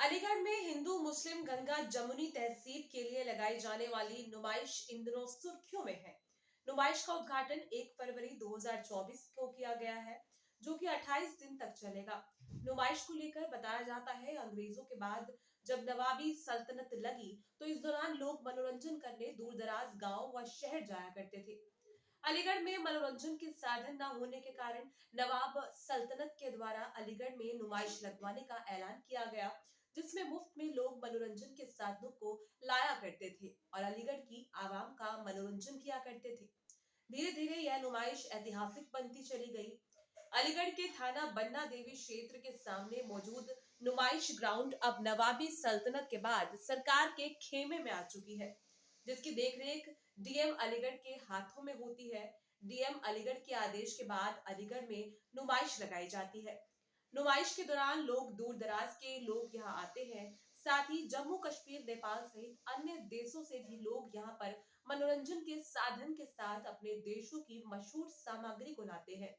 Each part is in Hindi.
अलीगढ़ में हिंदू मुस्लिम गंगा जमुनी तहजीब के लिए लगाई जाने वाली नुमाइश इन दिनों सुर्खियों में है। नुमाइश का उद्घाटन 1 फरवरी 2024 को किया गया है, जो कि 28 दिन तक चलेगा। नुमाइश को लेकर बताया जाता है, अंग्रेजों के बाद जब नवाबी सल्तनत लगी, तो इस दौरान लोग मनोरंजन करने दूर दराज गांव व शहर जाया करते थे। अलीगढ़ में मनोरंजन के साधन न होने के कारण नवाब सल्तनत के द्वारा अलीगढ़ में नुमाइश लगवाने का ऐलान किया गया, जिसमें मुफ्त में लोग मनोरंजन के साधनों को लाया करते थे और अलीगढ़ की आवाम का मनोरंजन किया करते थे। धीरे धीरे यह नुमाइश ऐतिहासिक बनती चली गई। अलीगढ़ के थाना बन्ना देवी क्षेत्र के सामने मौजूद नुमाइश ग्राउंड अब नवाबी सल्तनत के बाद सरकार के खेमे में आ चुकी है, जिसकी देखरेख डीएम अलीगढ़ के हाथों में होती है। डीएम अलीगढ़ के आदेश के बाद अलीगढ़ में नुमाइश लगाई जाती है। नुमाइश के दौरान लोग दूर दराज के लोग यहाँ आते हैं, साथ ही जम्मू कश्मीर, नेपाल सहित अन्य देशों से भी लोग यहाँ पर मनोरंजन के साधन के साथ अपने देशों की मशहूर सामग्री को लाते हैं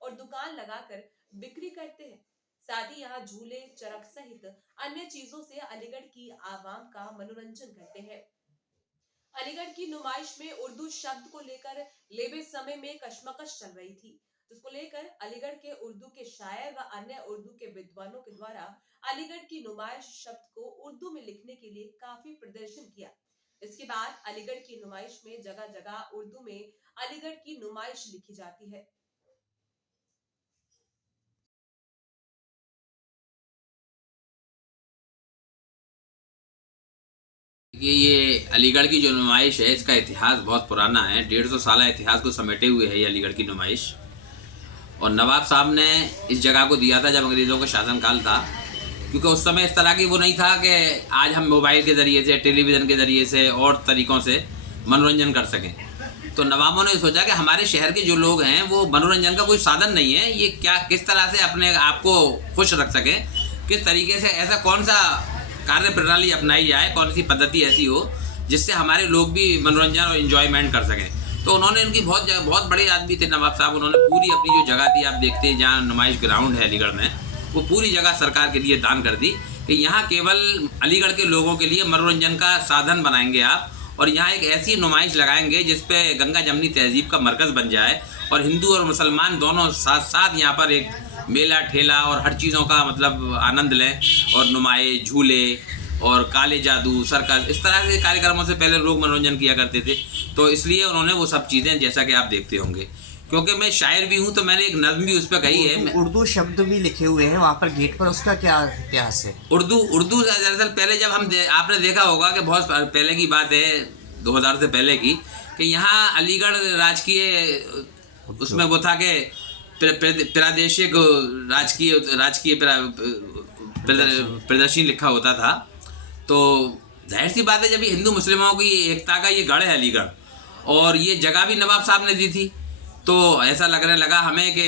और दुकान लगाकर बिक्री करते हैं। साथ ही यहाँ झूले, चरख सहित अन्य चीजों से अलीगढ़ की आवाम का मनोरंजन करते हैं। अलीगढ़ की नुमाइश में उर्दू शब्द को लेकर लेबे समय में कशमकश चल रही थी, जिसको लेकर अलीगढ़ के उर्दू के शायर व अन्य उर्दू के विद्वानों के द्वारा अलीगढ़ की नुमाइश शब्द को उर्दू में लिखने के लिए काफी प्रदर्शन किया। इसके बाद अलीगढ़ की नुमाइश में जगह जगह उर्दू में अलीगढ़ की नुमाइश लिखी जाती है। ये अलीगढ़ की जो नुमाइश है, इसका इतिहास बहुत पुराना है। 150 साल इतिहास को समेटे हुए है ये अलीगढ़ की नुमाइश। और नवाब साहब ने इस जगह को दिया था जब अंग्रेज़ों का शासनकाल था, क्योंकि उस समय इस तरह की वो नहीं था कि आज हम मोबाइल के ज़रिए से, टेलीविज़न के ज़रिए से और तरीक़ों से मनोरंजन कर सकें। तो नवाबों ने सोचा कि हमारे शहर के जो लोग हैं वो मनोरंजन का कोई साधन नहीं है, ये क्या किस तरह से अपने आप को खुश रख सकें, किस तरीके से, ऐसा कौन सा कार्य प्रणाली अपनाई जाए, कौन सी पद्धति ऐसी हो जिससे हमारे लोग भी मनोरंजन और इन्जॉयमेंट कर सकें। तो उन्होंने उनकी बहुत बड़े आदमी थे नवाब साहब, उन्होंने पूरी अपनी जो जगह थी, आप देखते हैं जहाँ नुमाइश ग्राउंड है अलीगढ़ में, वो पूरी जगह सरकार के लिए दान कर दी कि यहाँ केवल अलीगढ़ के लोगों के लिए मनोरंजन का साधन बनाएंगे आप, और यहाँ एक ऐसी नुमाइश लगाएंगे जिसपे गंगा जमनी तहजीब का मरकज़ बन जाए और हिंदू और मुसलमान दोनों साथ साथ यहाँ पर एक मेला ठेला और हर चीज़ों का मतलब आनंद लें। और नुमाए, झूले और काले जादू, सर्कस, इस तरह के कार्यक्रमों से पहले लोग मनोरंजन किया करते थे। तो इसलिए उन्होंने वो सब चीज़ें, जैसा कि आप देखते होंगे, क्योंकि मैं शायर भी हूँ तो मैंने एक नज़्म भी उस पर कही है। उर्दू शब्द भी लिखे हुए हैं वहाँ पर गेट पर, उसका क्या इतिहास है? उर्दू दरअसल पहले जब आपने देखा होगा कि बहुत पहले की बात है, 2000 से पहले की, कि यहाँ अलीगढ़ राजकीय उसमें वो था कि प्रादेशिक राजकीय प्रदर्शनी लिखा होता था। तो जाहिर सी बात है, जब ये हिंदू मुस्लिमों की एकता का ये गढ़ है अलीगढ़, और ये जगह भी नवाब साहब ने दी थी, तो ऐसा लगने लगा हमें कि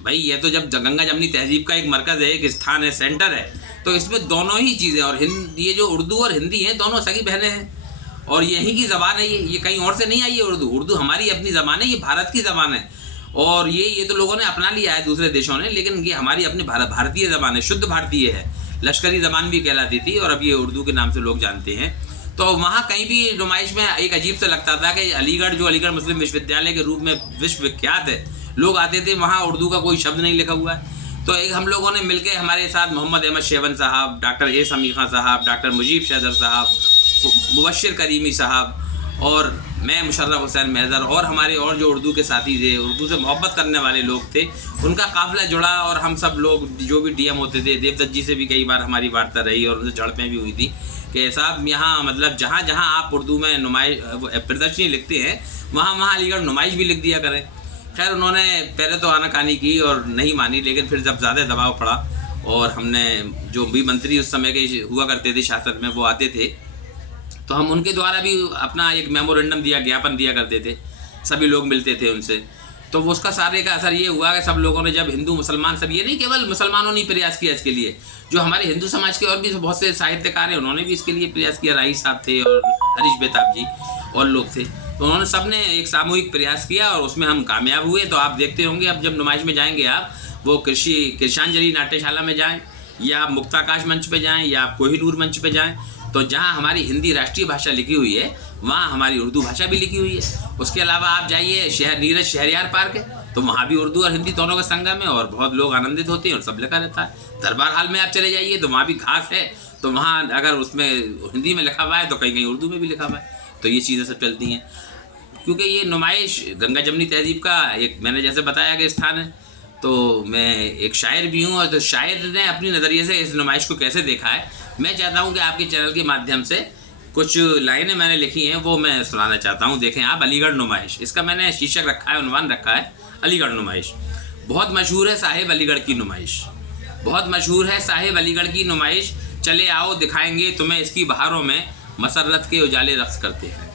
भाई ये तो जब गंगा जमनी तहजीब का एक मरकज़ है, एक स्थान है, सेंटर है, तो इसमें दोनों ही चीज़ें, और ये जो उर्दू और हिंदी हैं, दोनों सगी बहनें हैं और यहीं की ज़बान है। ये कहीं और से नहीं आई है। उर्दू हमारी अपनी ज़बान है, ये भारत की ज़बान है। और ये तो लोगों ने अपना लिया है दूसरे देशों ने, लेकिन ये हमारी अपनी भारतीय ज़बान है, शुद्ध भारतीय है, लश्करी ज़बान भी कहलाती थी, और अब ये उर्दू के नाम से लोग जानते हैं। तो वहाँ कहीं भी नुमाइश में एक अजीब सा लगता था कि अलीगढ़, जो अलीगढ़ मुस्लिम विश्वविद्यालय के रूप में विश्वविख्यात है, लोग आते थे, वहाँ उर्दू का कोई शब्द नहीं लिखा हुआ है। तो एक हम लोगों ने मिलकर, हमारे साथ मोहम्मद अहमद शेवन साहब, डॉक्टर ए समी खां साहब, डॉक्टर मुजीब शहदर साहब, मुबश्शिर करीमी साहब और मैं मुशर्रफ हुसैन महज़र, और हमारे और जो उर्दू के साथी थे, उर्दू से मोहब्बत करने वाले लोग थे, उनका काफ़िला जुड़ा। और हम सब लोग जो भी डीएम होते थे, देवदत्त जी से भी कई बार हमारी वार्ता रही और उनसे झड़पें भी हुई थी कि साहब यहाँ मतलब जहाँ जहाँ आप उर्दू में नुमाइश प्रदर्शनी लिखते हैं, वहाँ अलीगढ़ नुमाइश भी लिख दिया करें। खैर उन्होंने पहले तो आनाकानी की और नहीं मानी, लेकिन फिर जब ज़्यादा दबाव पड़ा और हमने, जो भी मंत्री उस समय के हुआ करते थे शासन में, वो आते थे, तो हम उनके द्वारा भी अपना एक मेमोरेंडम दिया, ज्ञापन दिया करते थे, सभी लोग मिलते थे उनसे। तो उसका सारे का असर ये हुआ कि सब लोगों ने, जब हिंदू मुसलमान सब, ये नहीं केवल मुसलमानों ने प्रयास किया इसके लिए, जो हमारे हिंदू समाज के और भी बहुत से साहित्यकार हैं, उन्होंने भी इसके लिए प्रयास किया। राही साहब थे और हरीश बेताब जी और लोग थे, तो उन्होंने सब ने एक सामूहिक प्रयास किया और उसमें हम कामयाब हुए। तो आप देखते होंगे, अब जब नुमाइश में जाएंगे आप, वो कृषांजलि नाट्यशाला में जाएँ या आप मुक्ताकाश मंच पे जाएं या आप कोहिनूर मंच पे जाएं, तो जहां हमारी हिंदी राष्ट्रीय भाषा लिखी हुई है वहां हमारी उर्दू भाषा भी लिखी हुई है। उसके अलावा आप जाइए नीरज शहरयार पार्क है, तो वहाँ भी उर्दू और हिंदी दोनों का संगम है और बहुत लोग आनंदित होते हैं और सब लिखा रहता है। दरबार हाल में आप चले जाइए तो वहाँ भी घास है, तो वहाँ अगर उसमें हिंदी में लिखा हुआ है तो कहीं कहीं उर्दू में भी लिखा हुआ है। तो ये चीज़ें सब चलती हैं, क्योंकि ये नुमाइश गंगा जमनी तहजीब का एक मैंने जैसे बताया कि स्थान है। तो मैं एक शायर भी हूँ, और तो शायर ने अपनी नज़रिए से इस नुमाइश को कैसे देखा है, मैं चाहता हूँ कि आपके चैनल के माध्यम से कुछ लाइनें मैंने लिखी हैं वो मैं सुनाना चाहता हूँ। देखें आप, अलीगढ़ नुमाइश, इसका मैंने शीर्षक रखा है, उन्वान रखा है अलीगढ़ नुमाइश। बहुत मशहूर है साहिब अलीगढ़ की नुमाइश, बहुत मशहूर है साहिब अलीगढ़ की नुमाइश। चले आओ दिखाएंगे तुम्हें इसकी बहारों में मसरत के उजाले रक्स करते हैं।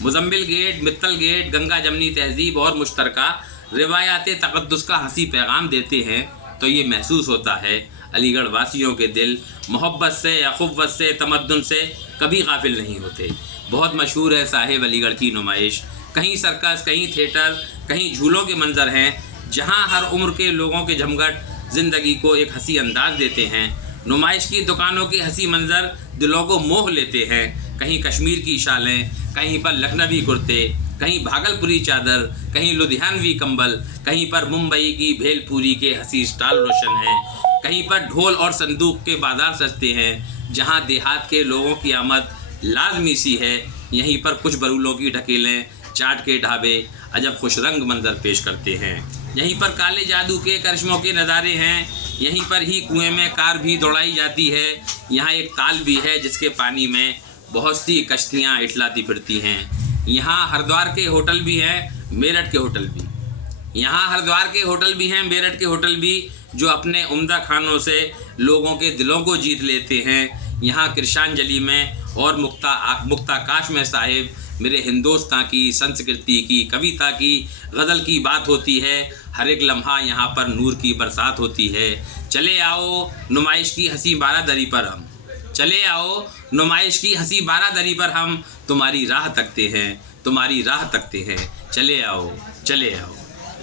मुजम्मिल गेट, मित्तल गेट, गंगा जमनी तहजीब और मुश्तरका रिवायात तक़द्दुस का हंसी पैगाम देते हैं। तो ये महसूस होता है अलीगढ़ वासियों के दिल मोहब्बत से, अख़ुव्वत से, तमद्दुन से कभी गाफिल नहीं होते। बहुत मशहूर है साहिब अलीगढ़ की नुमाइश। कहीं सर्कस, कहीं थिएटर, कहीं झूलों के मंजर हैं, जहां हर उम्र के लोगों के जमघट ज़िंदगी को एक हंसी अंदाज देते हैं। नुमाइश की दुकानों के हंसी मंजर दिलों को मोह लेते हैं। कहीं कश्मीर की शालें, कहीं पर लखनवी कुर्ते, कहीं भागलपुरी चादर, कहीं लुधियानवी कंबल, कहीं पर मुंबई की भेलपुरी के हंसी स्टॉल रोशन हैं। कहीं पर ढोल और संदूक के बाजार सजते हैं। जहां देहात के लोगों की आमद लाजमी सी है, यहीं पर कुछ बरूलों की ढकेलें, चाट के ढाबे अजब खुश रंग मंजर पेश करते हैं। यहीं पर काले जादू के करिश्मों के नज़ारे हैं। यहीं पर ही कुएं में कार भी दौड़ाई जाती है। यहाँ एक ताल भी है जिसके पानी में बहुत सी कश्तियाँ इठलाती फिरती हैं। यहाँ हरिद्वार के होटल भी हैं, मेरठ के होटल भी। यहाँ हरिद्वार के होटल भी हैं, मेरठ के होटल भी, जो अपने उम्दा खानों से लोगों के दिलों को जीत लेते हैं। यहाँ कृषांजलि में और मुक्ताकाश में साहिब मेरे हिंदुस्तान की संस्कृति की, कविता की, गज़ल की बात होती है। हर एक लम्हा यहाँ पर नूर की बरसात होती है। चले आओ नुमाइश की हंसी बारादरी पर हम, चले आओ नुमाइश की हंसी बारादरी पर हम तुम्हारी राह तकते हैं, तुम्हारी राह तकते हैं। चले आओ, चले आओ।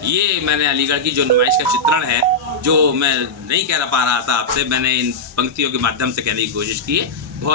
ये मैंने अलीगढ़ की जो नुमाइश का चित्रण है, जो मैं नहीं कह पा रहा था आपसे, मैंने इन पंक्तियों के माध्यम से कहने की कोशिश की है।